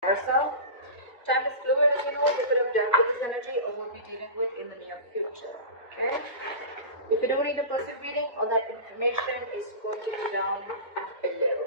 versa. Time is fluid, as you know, you could have dealt with this energy or will be dealing with in the near future. Okay? If you do need a personal reading, all that information is going to be down below.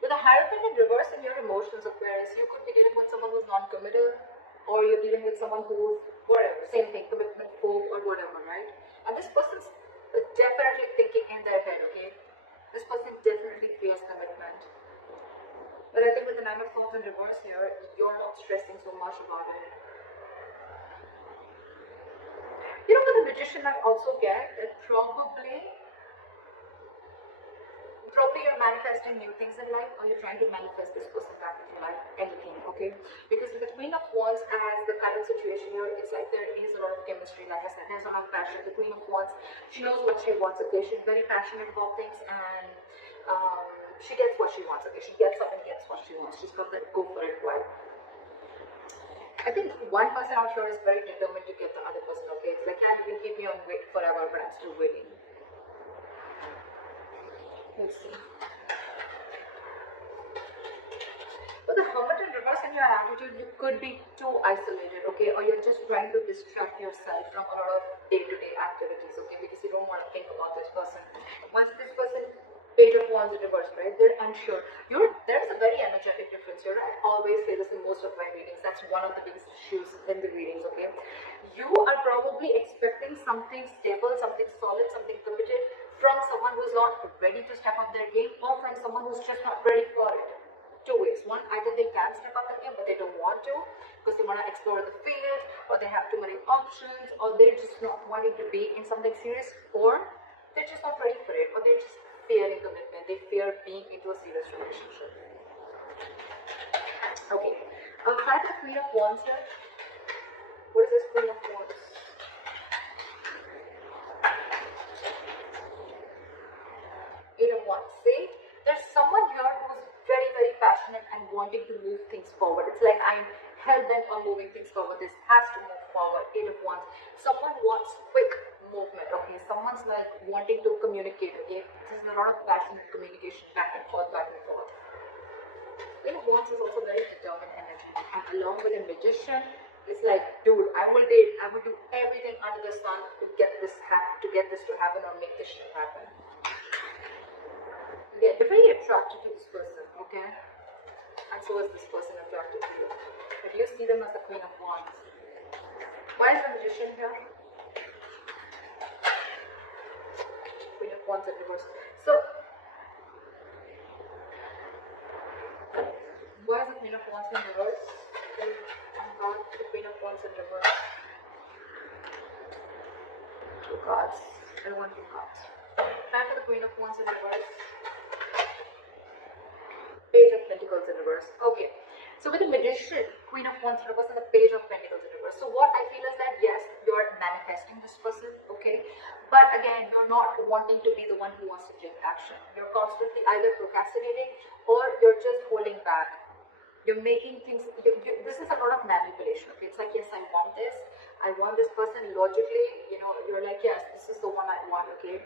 With a Hierophant in reverse in your emotions, Aquarius, you could be dealing with someone who's non-committal, or you're dealing with someone who's whatever, same thing, commitment, hope, or whatever, right? And this person's definitely thinking in their head, okay? This person definitely fears commitment. But I think with the Nine of Swords in reverse here, you're not stressing so much about it. You know, with the Magician, I also get that probably you're manifesting new things in life, or you're trying to manifest this person back into your life, anything, okay? Because with the Queen of Wands as the current situation here, it's like there is a lot of chemistry, like I said, there's a lot of passion. The Queen of Wands, she knows what she wants, okay? She's very passionate about things, and she gets what she wants, okay? She gets up and gets what she wants. She's got that go for it vibe. I think one person out here is very determined to get the other person, okay? It's like, yeah, you can keep me on wait forever, but I'm still waiting. Let's see. With the Hermit in reverse in your attitude, you could be too isolated, okay? Or you're just trying to distract yourself from a lot of day-to-day activities, okay? Because you don't want to think about this person. Once this person, Page of Wands in reverse, right? They're unsure. There's a very energetic difference here. I always say this in most of my readings. That's one of the biggest issues in the readings, okay? You are probably expecting something stable, something solid, something committed from someone who's not ready to step up their game, or from someone who's just not ready for it. Two ways. One, either they can step up the game, but they don't want to because they want to explore the field, or they have too many options, or they're just not wanting to be in something serious, or they're just not ready for it, or they're just fearing commitment. They fear being into a serious relationship. Okay. I'll try the Queen of Wands here. What is this Queen of Wands? Eight of Wands. See, there's someone here who's very, very passionate and wanting to move things forward. It's like I'm hell-bent on moving things forward. This has to move forward. Eight of Wands. Someone wants quick movement, okay? Someone's like wanting to communicate, okay? There's a lot of passionate communication back and forth, back and forth. Eight of Wands is also very determined energy. And along with a Magician, it's like, dude, I will do everything under the sun to get this to happen, or make this shit happen. They're very attracted to this person, okay? And so is this person attracted to you. But you see them as the Queen of Wands. Why is the Magician here? Queen of Wands in reverse. So, why is the Queen of Wands in reverse? The Queen of Wands in reverse. Two cards. I don't want two cards. Back to the Queen of Wands in reverse. Page of Pentacles in reverse. Okay. So with the Magician, Queen of Wands in reverse, and the Page of Pentacles in reverse. So what I feel is that yes, you're manifesting this person, okay? But again, you're not wanting to be the one who wants to take action. You're constantly either procrastinating or you're just holding back. You're making things, this is a lot of manipulation, okay? It's like, yes, I want this person logically, you know, you're like, yes, this is the one I want, okay?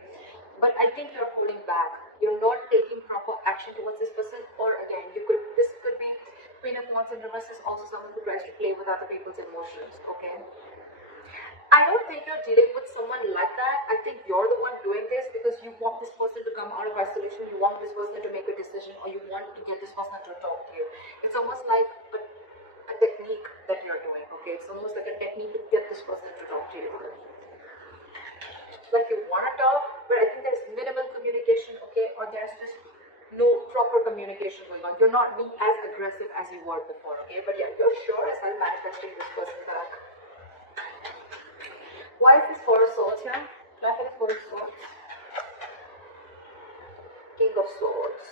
But I think you're holding back. You're not taking proper action towards this person, or again, this could be Queen of Wands in reverse is also someone who tries to play with other people's emotions, okay? I don't think you're dealing with someone like that. I think you're the one doing this because you want this person to come out of isolation, you want this person to make a decision, or you want to get this person to talk to you. It's almost like a technique that you're doing, okay? It's almost like a technique to get this person to talk to you. Like you want to talk, but I think there's minimal communication, okay? Or there's just no proper communication going on. You're not being as aggressive as you were before, okay? But yeah, you're sure as hell manifesting this person back. Why is this Four of Swords here? Try for the Four of Swords. King of Swords.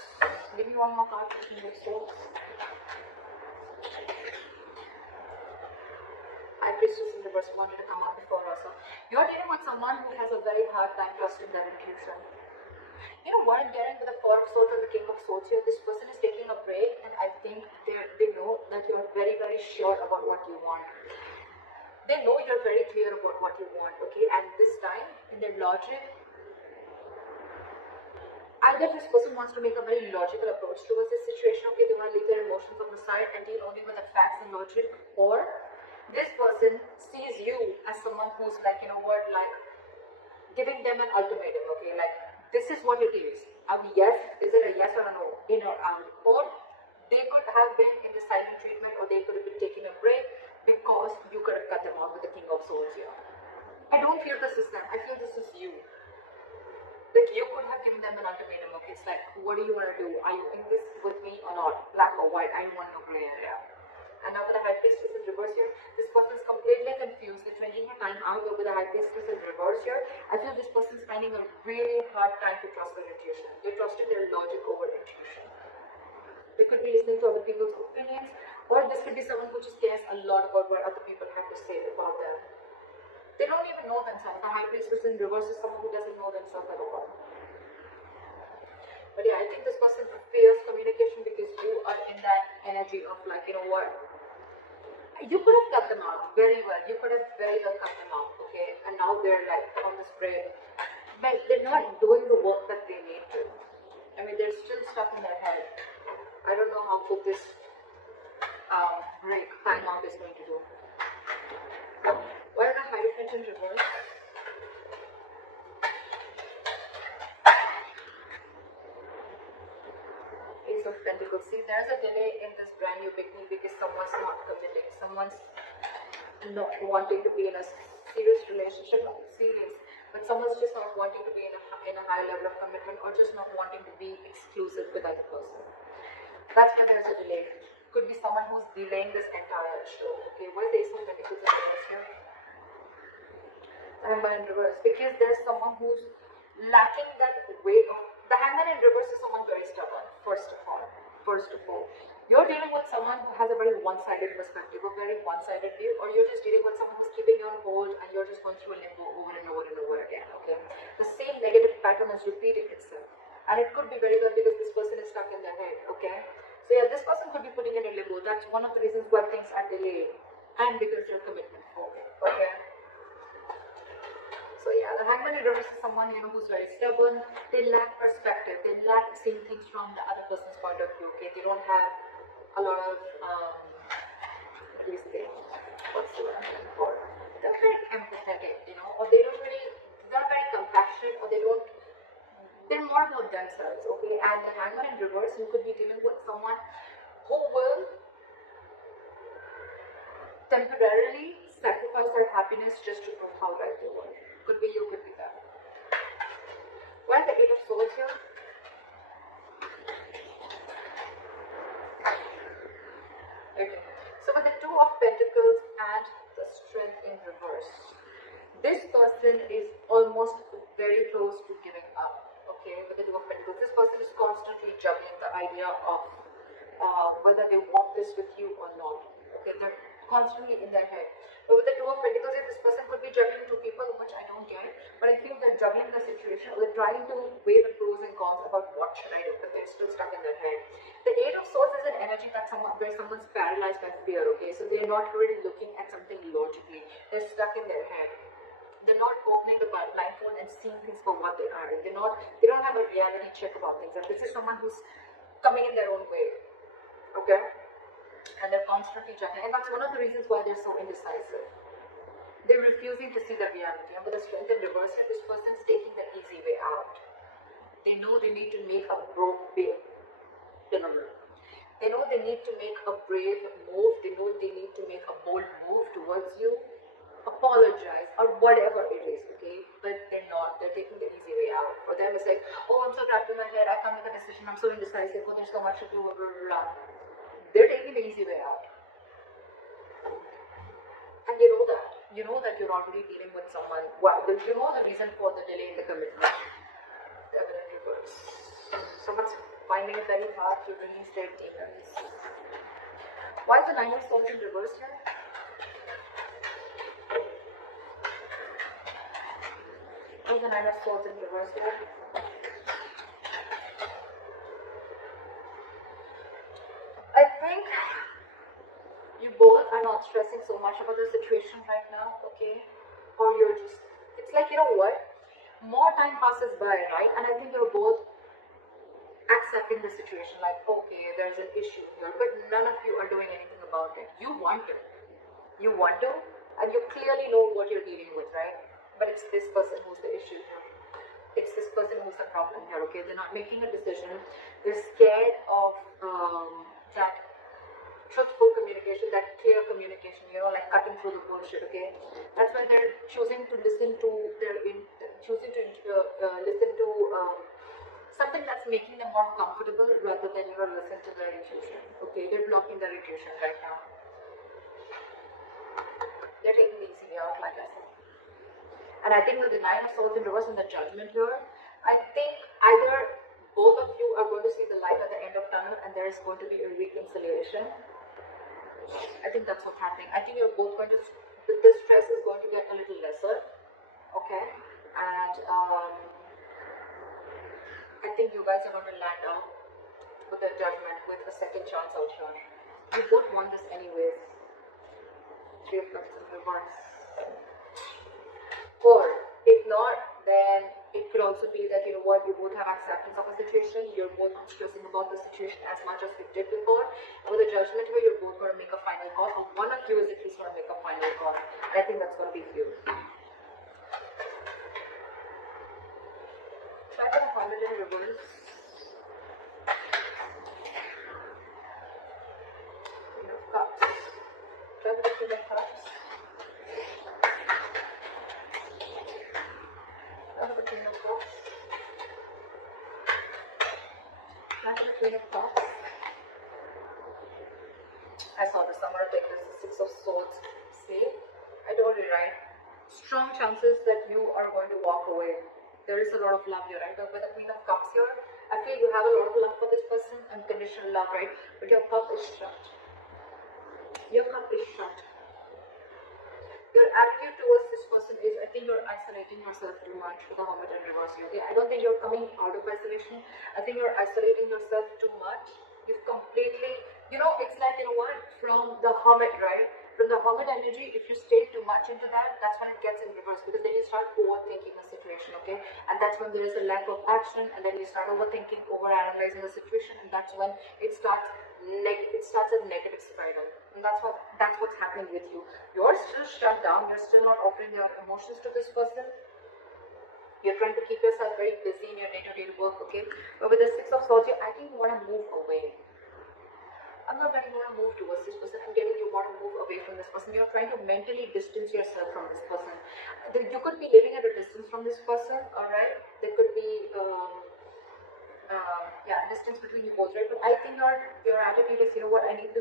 Give me one more card for King of Swords. High Priestess in reverse wanted to come up before also. You're dealing with someone who has a very hard time trusting their intuition. You know what I'm getting with the Four of Swords and the King of Swords here? This person is taking a break, and I think they know that you're very, very sure about what you want. They know you're very clear about what you want, okay? And this time, in their logic, Either this person wants to make a very logical approach towards this situation, okay, they want to leave their emotions on the side and deal only with the facts and logic, or this person sees you as someone who's like, you know what, like giving them an ultimatum, okay, like this is what it is. Yes, is it a yes or a no, in or out? Or they could have been in the silent treatment, or they could have been taking a break because you could have cut them out with the King of Swords here. I don't feel this is them, I feel this is you. Like you could have given them an ultimatum, okay, it's like, what do you want to do? Are you in this with me or not? Black or white? I don't want no gray area. And now with the High Priestess in reverse here, this person is completely confused. They're changing her time out, but with the High Priestess in reverse here, I feel this person is finding a really hard time to trust their intuition. They're trusting their logic over intuition. They could be listening to other people's opinions, or this could be someone who just cares a lot about what other people have to say about them. They don't even know themselves. The High Priestess in reverse is someone who doesn't know themselves at all. But yeah, I think this person fears communication because you are in that energy of like, you know what, you could have cut them out very well. You could have very well cut them out, okay? And now they're like on this break. But they're not doing the work that they need to. I mean, they're still stuck in their head. I don't know how good this break time out is going to do. Why is the Hierophant in reverse? Ace of Pentacles. See, there's a delay in this brand new beginning because someone's not committing. Someone's not wanting to be in a serious relationship, not serious, but someone's just not wanting to be in a high level of commitment, or just not wanting to be exclusive with other person. That's why there's a delay. Could be someone who's delaying this entire show. Okay, why is the Ace of Pentacles in reverse here? Hangman in reverse, because there's someone who's lacking that way of. The Hangman in reverse is someone very stubborn. First of all, you're dealing with someone who has a very one-sided perspective, a very one-sided view, or you're just dealing with someone who's keeping you on hold and you're just going through a limbo over and over and over again. Okay, the same negative pattern is repeating itself, and it could be very well because this person is stuck in their head. Okay, so yeah, this person could be putting in a limbo. That's one of the reasons why things are delayed, and because they're commitment phobic. Okay. So yeah, the Hangman in reverse is someone, you know, who's very stubborn. They lack perspective. They lack seeing things from the other person's point of view. Okay, they don't have a lot of what do you say? What's the word I'm looking for? They're very empathetic, you know, or they don't really. They're very compassionate, or they don't. They're more about themselves. Okay, and the Hangman in reverse, you could be dealing with someone who will temporarily sacrifice their happiness just to prove how right they were. Could be you, could be that. Why is the Eight of Swords here? Okay. So with the Two of Pentacles and the Strength in reverse, this person is almost very close to giving up. Okay, with the Two of Pentacles, this person is constantly juggling the idea of whether they want this with you or not. Okay, they're constantly in their head. But with the Two of Pentacles, this person could be juggling two people, which I don't get. But I feel they're juggling the situation, or they're trying to weigh the pros and cons about what should I do, but they're still stuck in their head. The Eight of Swords is an energy that where someone's paralyzed by fear. Okay, so they're not really looking at something logically. They're stuck in their head. They're not opening the blindfold and seeing things for what they are. They don't have a reality check about things. And this is someone who's coming in their own way. Okay. And they're constantly juggling, and that's one of the reasons why they're so indecisive. They're refusing to see the reality, and with the Strength in reverse, this person's taking the easy way out. They know they need to make a They know they need to make a brave move. They know they need to make a bold move towards you, apologize, or whatever it is. Okay, but they're not. They're taking the easy way out. For them, it's like, oh, I'm so trapped in my head. I can't make a decision. I'm so indecisive. Oh, there's so much to do. Blah, blah, blah. They're taking the easy way out. And you know that. You know that you're already dealing with someone. Well, you know the reason for the delay in the commitment. Definitely works. Someone's finding it very hard to release their demons. Why is the Nine of Swords in reverse here? Why is the Nine of Swords in reverse here? I think you both are not stressing so much about the situation right now, okay? Or you're just, it's like, you know what? More time passes by, right? And I think you're both accepting the situation, like, okay, there's an issue here, but none of you are doing anything about it. You want to, and you clearly know what you're dealing with, right? But it's this person who's the issue here. It's this person who's the problem here, okay? They're not making a decision. They're scared of that truthful communication, that clear communication, you know, like cutting through the bullshit, okay? That's why they're choosing to listen to listen to something that's making them more comfortable rather than, you know, listen to their intuition, okay? They're blocking their intuition right now. They're taking the easy way out, like I said. And I think with the Nine of Swords in reverse and the Judgment here, I think either both of you are going to see the light at the end of tunnel and there is going to be a reconciliation. I think that's what's happening. I think you're both going to, the stress is going to get a little lesser, okay? And I think you guys are going to land out with the Judgment, with a second chance out here. You both want this anyways. Three of Cups in reverse. Or if not, then it could also be that, you know what, you both have acceptance of a situation. You're both not stressing about the situation as much as you did before. And with the Judgment here, you're both going to make a final call, or one of you is at least going to make a final call. And I think that's going to be you. Try for the 100 in reverse. Queen of Cups. Try for the Queen of Cups. The Queen of Cups. Back to the Queen of Cups. I saw the summer like this, the Six of Swords. See? I told you, right? Strong chances that you are going to walk away. There is a lot of love here, right? But with the Queen of Cups here, I feel you have a lot of love for this person, unconditional love, right? But your cup is shut. Your cup is shut. Your attitude towards this person is, I think you're isolating yourself too much with the Hermit in reverse here. Okay? I don't think you're coming out of isolation. I think you're isolating yourself too much. You've completely, you know, it's like, you know what, from the Hermit, right? From the Hermit energy, if you stay too much into that, that's when it gets in reverse, because then you start overthinking the situation, okay? And that's when there is a lack of action, and then you start overthinking, overanalyzing the situation, and that's when it starts a negative spiral. And that's what's happening with you. You're still shut down. You're still not offering your emotions to this person. You're trying to keep yourself very busy in your day-to-day work, okay? But with the Six of Swords, I think you want to move away. I'm not getting you want to move towards this person. I'm getting you want to move away from this person. You're trying to mentally distance yourself from this person. You could be living at a distance from this person, alright? There could be distance between you both, right? But I think your attitude is, you know what, I need to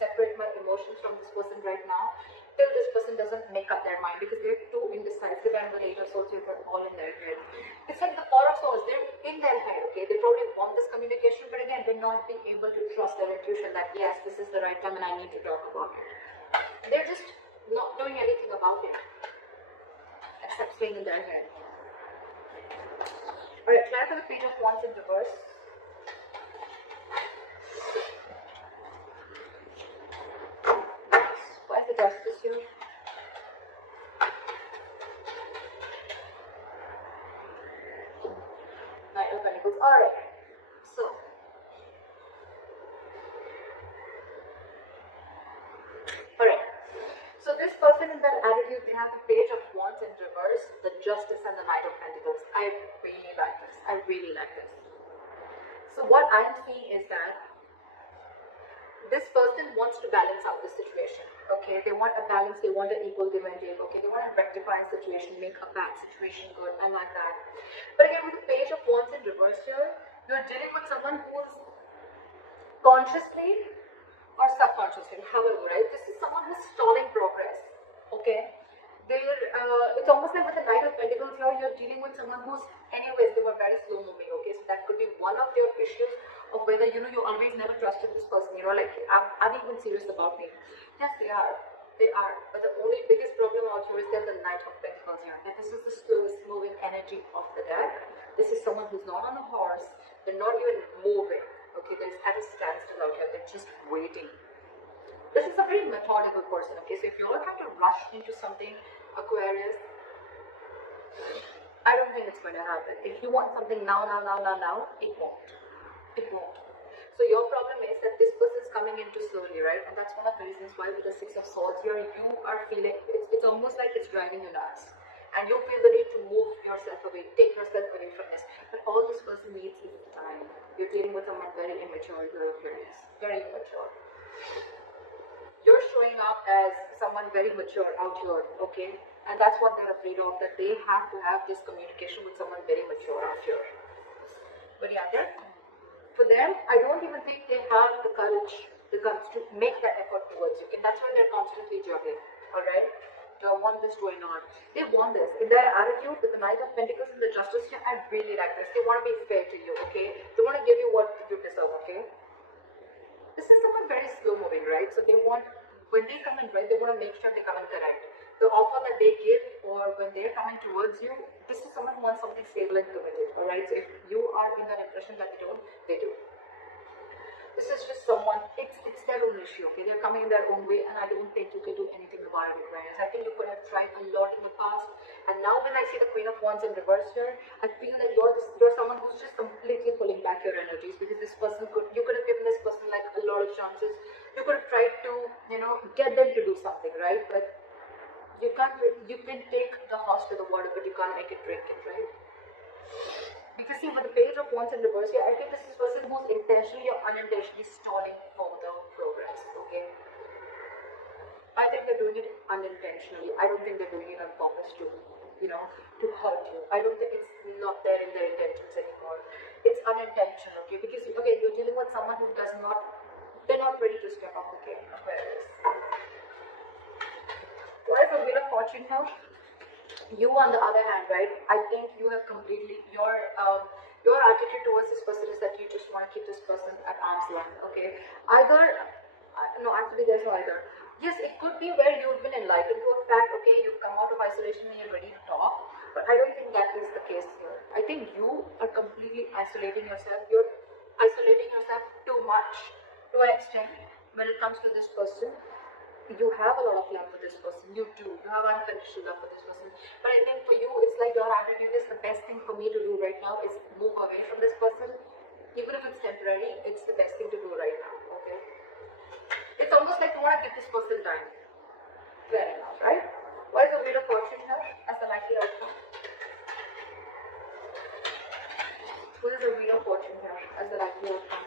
separate my emotions from this person right now till this person doesn't make up their mind, because they're too indecisive, and the Eight of Swords, they're all in their head. It's like the Four of Swords, they're in their head, okay? They probably want this communication, but again, they're not being able to trust their intuition that yes, this is the right time and I need to talk about it. They're just not doing anything about it except staying in their head. Alright, try for the Page of Wands in reverse. Why is the Justice here? Knight of Pentacles. Alright, so this person in that attitude, they have the Page of Wands in reverse, the Justice, and the Knight of Pentacles. I really like this. I really like this. So what I'm seeing is that this person wants to balance out the situation. Okay, they want a balance. They want an equal give and take. Okay, they want to rectify a situation, make a bad situation good. I like that. But again, with the Page of Wands in reverse here, you're dealing with someone who's consciously or subconsciously, however, right? This is someone who's stalling progress, okay? It's almost like with the Knight of Pentacles here, you're dealing with someone who's, anyways, they were very slow moving, okay? So that could be one of their issues of whether, you know, you always never trusted this person, you know, like, are they even serious about me? Yes, they are. They are. But the only biggest problem out here is that the Knight of Pentacles here. And this is the slowest moving energy of the deck. This is someone who's not on a horse. They're not even moving. Okay, they're at a standstill out here. They're just waiting. This is a very methodical person. Okay, so if you're trying to rush into something, Aquarius, I don't think it's going to happen. If you want something now, it won't. It won't. So your problem is that this person is coming into slowly, right? And that's one of the reasons why with the Six of Swords here, you are feeling, it's almost like it's driving you nuts. And you feel the need to move yourself away, take yourself away from this. But all this person needs is time. You're dealing with someone very immature, you're Aquarius. Very immature. You're showing up as someone very mature out here, okay? And that's what they're afraid of, that they have to have this communication with someone very mature out here. But yeah, for them, I don't even think they have the courage, the guts to make that effort towards you. And that's why they're constantly juggling, alright? Do I want this? Do I not? They want this. In their attitude with the Knight of Pentacles and the Justice here, I really like this. They want to be fair to you, okay? They want to give you what you deserve, okay? This is someone very slow moving, right? So they want, when they come in, right, they want to make sure they come in correct. The offer that they give, or when they're coming towards you, this is someone who wants something stable and committed, alright? So if you are in that impression that they don't, they do. This is just someone, it's their own issue, okay? They're coming in their own way, and I don't think you can do anything about it, Aquarius. I think you could have tried a lot in the past, and now when I see the Queen of Wands in reverse here, I feel that you're someone who's just completely pulling back your energies, because this person you could have given this person like a lot of chances. You could have tried to, get them to do something, right? But you can take the horse to the water, but you can't make it drink it, right? Because see, with the Page of Wands in reverse here, I think this is a person who's intentionally or unintentionally stalling further progress, okay? I think they're doing it unintentionally. I don't think they're doing it on purpose to hurt you. I don't think it's not there in their intentions anymore. It's unintentional, okay? Because, okay, you're dealing with someone who they're not ready to step up, okay? Aquarius. What is the Wheel of Fortune here? You, on the other hand, right, I think you have completely, your attitude towards this person is that you just want to keep this person at arm's length, okay? No, actually there's no either. Yes, it could be where you've been enlightened to a fact, okay, you've come out of isolation and you're ready to talk, but I don't think that is the case here. I think you are completely isolating yourself. You're isolating yourself too much to an extent when it comes to this person. You have a lot of love for this person, you do, you have unconditional love for this person, but I think for you, it's like your attitude is the best thing for me to do right now is move away from this person. Even if it's temporary, it's the best thing to do right now, okay? It's almost like you want to give this person time. Fair enough, right? What is the Wheel of Fortune here as the likely outcome? What is the Wheel of Fortune here as the likely outcome?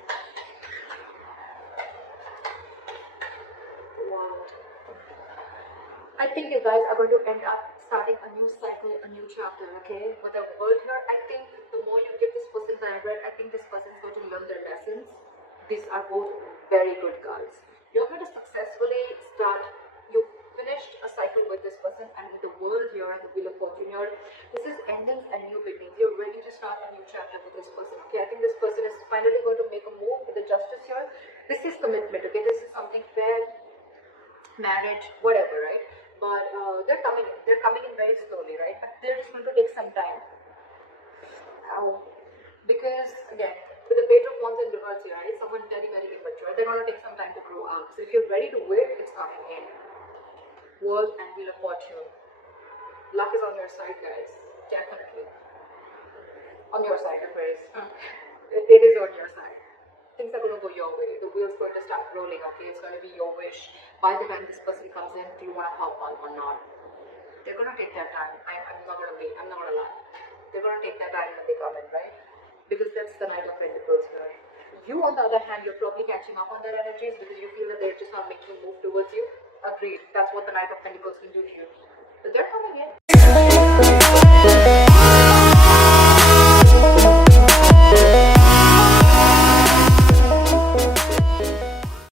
I think you guys are going to end up starting a new cycle, a new chapter, okay? With the world here, I think the more you give this person time, right, I think this person is going to learn their lessons. These are both very good cards. You're going to successfully you finished a cycle with this person, and with the world here and the Wheel of Fortune here, this is endings and new beginnings. You're ready to start a new chapter with this person, okay? I think this person is finally going to make a move with the Justice here. This is commitment, okay? This is something fair, marriage, whatever, right? But they're coming in very slowly, right? But they're just going to take some time. Because again, with the Page of Wands in reverse here, right? Someone very, very immature. They're going to take some time to grow up. So if you're ready to wait, it's coming in. World and Wheel of Fortune. Luck is on your side, guys. Definitely. On your side, Aquarius. It is on your side. Things are going to go your way. The wheel's going to start rolling, okay? It's going to be your wish. By the time this person comes in, do you want to hop on or not? They're going to take their time. I'm not going to wait. I'm not going to lie. They're going to take their time when they come in, right? Because that's the Knight of Pentacles, right? You, on the other hand, you're probably catching up on their energies because you feel that they're just not making a move towards you. Agreed. That's what the Knight of Pentacles can do to you. But they're coming in.